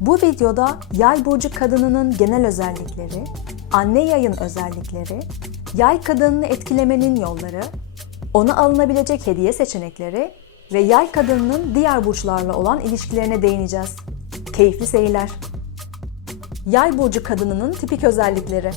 Bu videoda yay burcu kadınının genel özellikleri, anne yayın özellikleri, yay kadınını etkilemenin yolları, ona alınabilecek hediye seçenekleri ve yay kadınının diğer burçlarla olan ilişkilerine değineceğiz. Keyifli seyirler. Yay burcu kadınının tipik özellikleri.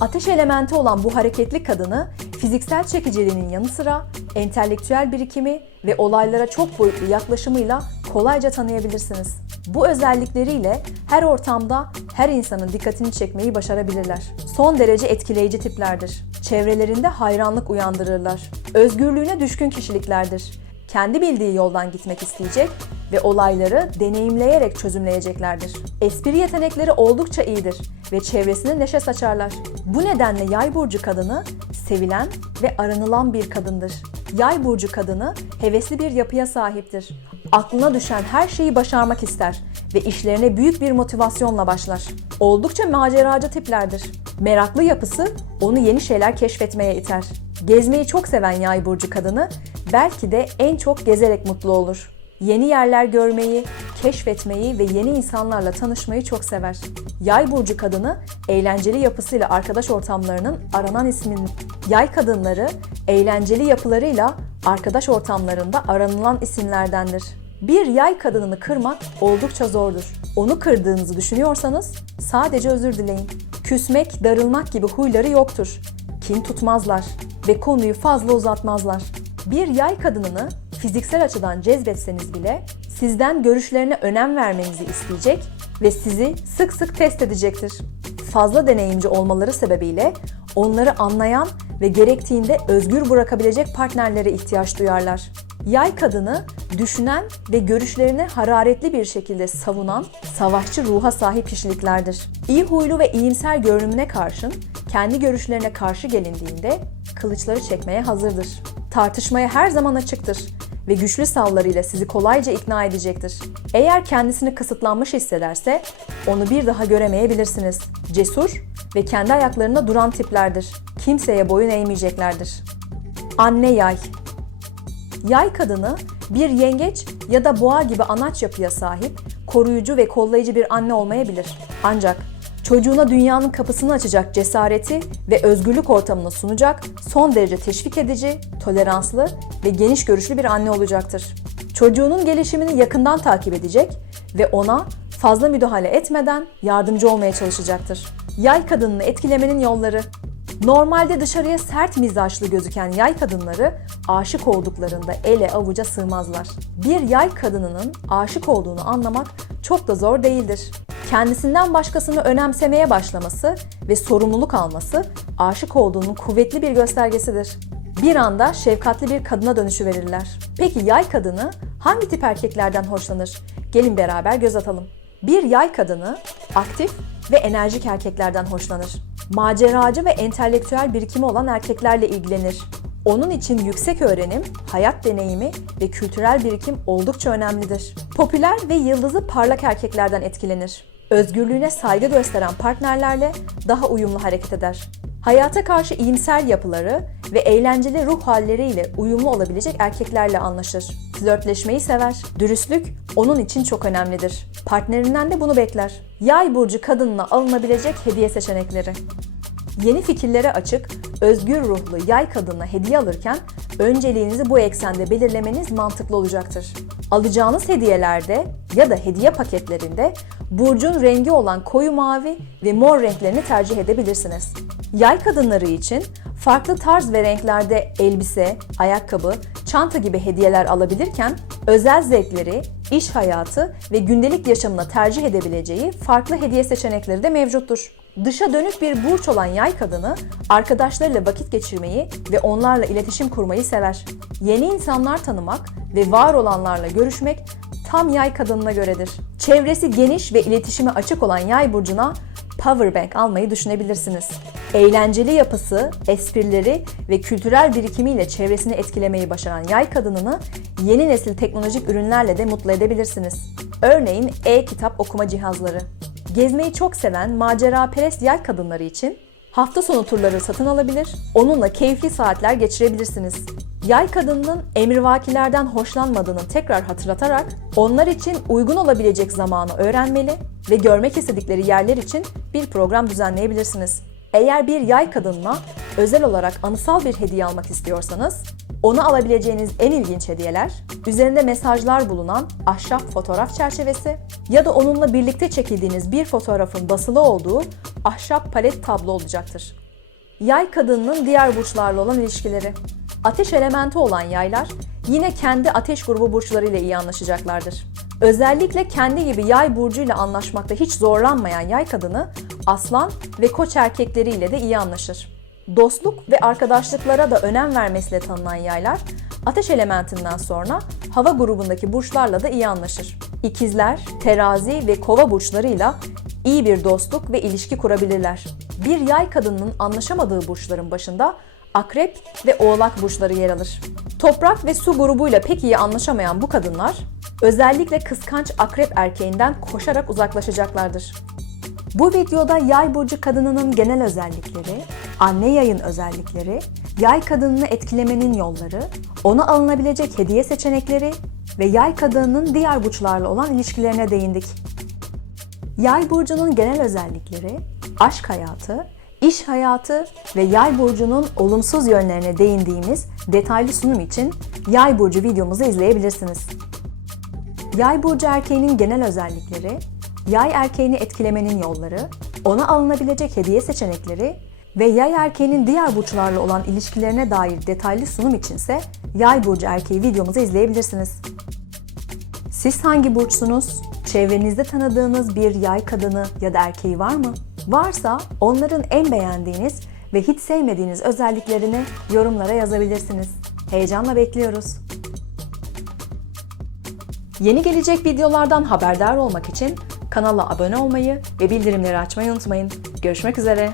Ateş elementi olan bu hareketli kadını fiziksel çekiciliğinin yanı sıra entelektüel birikimi ve olaylara çok boyutlu yaklaşımıyla kolayca tanıyabilirsiniz. Bu özellikleriyle her ortamda her insanın dikkatini çekmeyi başarabilirler. Son derece etkileyici tiplerdir. Çevrelerinde hayranlık uyandırırlar. Özgürlüğüne düşkün kişiliklerdir. Kendi bildiği yoldan gitmek isteyecek ve olayları deneyimleyerek çözümleyeceklerdir. Espri yetenekleri oldukça iyidir ve çevresine neşe saçarlar. Bu nedenle yay burcu kadını sevilen ve aranılan bir kadındır. Yay burcu kadını hevesli bir yapıya sahiptir. Aklına düşen her şeyi başarmak ister ve işlerine büyük bir motivasyonla başlar. Oldukça maceracı tiplerdir. Meraklı yapısı onu yeni şeyler keşfetmeye iter. Gezmeyi çok seven yay burcu kadını belki de en çok gezerek mutlu olur. Yeni yerler görmeyi, keşfetmeyi ve yeni insanlarla tanışmayı çok sever. Yay burcu kadını eğlenceli yapısıyla arkadaş ortamlarının aranan ismin Yay kadınları eğlenceli yapılarıyla arkadaş ortamlarında aranılan isimlerdendir. Bir yay kadınını kırmak oldukça zordur. Onu kırdığınızı düşünüyorsanız sadece özür dileyin. Küsmek, darılmak gibi huyları yoktur. Kin tutmazlar ve konuyu fazla uzatmazlar. Bir yay kadınını fiziksel açıdan cezbetseniz bile sizden görüşlerine önem vermenizi isteyecek ve sizi sık sık test edecektir. Fazla deneyimci olmaları sebebiyle onları anlayan ve gerektiğinde özgür bırakabilecek partnerlere ihtiyaç duyarlar. Yay kadını düşünen ve görüşlerini hararetli bir şekilde savunan, savaşçı ruha sahip kişiliklerdir. İyi huylu ve iyimser görünümüne karşın kendi görüşlerine karşı gelindiğinde kılıçları çekmeye hazırdır. Tartışmaya her zaman açıktır ve güçlü savlarıyla sizi kolayca ikna edecektir. Eğer kendisini kısıtlanmış hissederse onu bir daha göremeyebilirsiniz. Cesur ve kendi ayaklarında duran tiplerdir. Kimseye boyun eğmeyeceklerdir. Anne yay Yay kadını bir yengeç ya da boğa gibi anaç yapıya sahip, koruyucu ve kollayıcı bir anne olmayabilir. Ancak çocuğuna dünyanın kapısını açacak cesareti ve özgürlük ortamını sunacak, son derece teşvik edici, toleranslı ve geniş görüşlü bir anne olacaktır. Çocuğunun gelişimini yakından takip edecek ve ona fazla müdahale etmeden yardımcı olmaya çalışacaktır. Yay kadınını etkilemenin yolları Normalde dışarıya sert mizaçlı gözüken yay kadınları aşık olduklarında ele avuca sığmazlar. Bir yay kadınının aşık olduğunu anlamak çok da zor değildir. Kendisinden başkasını önemsemeye başlaması ve sorumluluk alması aşık olduğunun kuvvetli bir göstergesidir. Bir anda şefkatli bir kadına dönüşü verirler. Peki yay kadını hangi tip erkeklerden hoşlanır? Gelin beraber göz atalım. Bir yay kadını aktif ve enerjik erkeklerden hoşlanır maceracı ve entelektüel birikimi olan erkeklerle ilgilenir. Onun için yüksek öğrenim, hayat deneyimi ve kültürel birikim oldukça önemlidir. Popüler ve yıldızı parlak erkeklerden etkilenir. Özgürlüğüne saygı gösteren partnerlerle daha uyumlu hareket eder. Hayata karşı iyimser yapıları ve eğlenceli ruh halleriyle uyumlu olabilecek erkeklerle anlaşır. Flörtleşmeyi sever. Dürüstlük onun için çok önemlidir. Partnerinden de bunu bekler. Yay burcu kadınına alınabilecek hediye seçenekleri. Yeni fikirlere açık, özgür ruhlu yay kadınına hediye alırken önceliğinizi bu eksende belirlemeniz mantıklı olacaktır. Alacağınız hediyelerde ya da hediye paketlerinde burcun rengi olan koyu mavi ve mor renklerini tercih edebilirsiniz. Yay kadınları için farklı tarz ve renklerde elbise, ayakkabı, çanta gibi hediyeler alabilirken özel zevkleri, iş hayatı ve gündelik yaşamına tercih edebileceği farklı hediye seçenekleri de mevcuttur. Dışa dönük bir burç olan yay kadını arkadaşlarıyla vakit geçirmeyi ve onlarla iletişim kurmayı sever. Yeni insanlar tanımak ve var olanlarla görüşmek tam yay kadınına göredir. Çevresi geniş ve iletişime açık olan yay burcuna powerbank almayı düşünebilirsiniz. Eğlenceli yapısı, esprileri ve kültürel birikimiyle çevresini etkilemeyi başaran yay kadınını yeni nesil teknolojik ürünlerle de mutlu edebilirsiniz. Örneğin e-kitap okuma cihazları. Gezmeyi çok seven macera perest yay kadınları için hafta sonu turları satın alabilir, onunla keyifli saatler geçirebilirsiniz. Yay kadınının emrivakilerden hoşlanmadığını tekrar hatırlatarak onlar için uygun olabilecek zamanı öğrenmeli ve görmek istedikleri yerler için bir program düzenleyebilirsiniz. Eğer bir yay kadınına özel olarak anısal bir hediye almak istiyorsanız, ona alabileceğiniz en ilginç hediyeler, üzerinde mesajlar bulunan ahşap fotoğraf çerçevesi ya da onunla birlikte çekildiğiniz bir fotoğrafın basılı olduğu ahşap palet tablo olacaktır. Yay kadınının diğer burçlarla olan ilişkileri. Ateş elementi olan yaylar yine kendi ateş grubu burçlarıyla iyi anlaşacaklardır. Özellikle kendi gibi yay burcuyla anlaşmakta hiç zorlanmayan yay kadını aslan ve koç erkekleriyle de iyi anlaşır. Dostluk ve arkadaşlıklara da önem vermesiyle tanınan yaylar ateş elementinden sonra hava grubundaki burçlarla da iyi anlaşır. İkizler, terazi ve kova burçlarıyla iyi bir dostluk ve ilişki kurabilirler. Bir yay kadınının anlaşamadığı burçların başında akrep ve oğlak burçları yer alır. Toprak ve su grubuyla pek iyi anlaşamayan bu kadınlar özellikle kıskanç akrep erkeğinden koşarak uzaklaşacaklardır. Bu videoda yay burcu kadınının genel özellikleri, anne yayın özellikleri, yay kadınını etkilemenin yolları, ona alınabilecek hediye seçenekleri ve yay kadınının diğer burçlarla olan ilişkilerine değindik. Yay burcunun genel özellikleri, aşk hayatı, iş hayatı ve yay burcunun olumsuz yönlerine değindiğimiz detaylı sunum için yay burcu videomuzu izleyebilirsiniz. Yay burcu erkeğinin genel özellikleri, yay erkeğini etkilemenin yolları, ona alınabilecek hediye seçenekleri ve yay erkeğinin diğer burçlarla olan ilişkilerine dair detaylı sunum içinse yay burcu erkeği videomuzu izleyebilirsiniz. Siz hangi burçsunuz? Çevrenizde tanıdığınız bir yay kadını ya da erkeği var mı? Varsa onların en beğendiğiniz ve hiç sevmediğiniz özelliklerini yorumlara yazabilirsiniz. Heyecanla bekliyoruz. Yeni gelecek videolardan haberdar olmak için kanala abone olmayı ve bildirimleri açmayı unutmayın. Görüşmek üzere.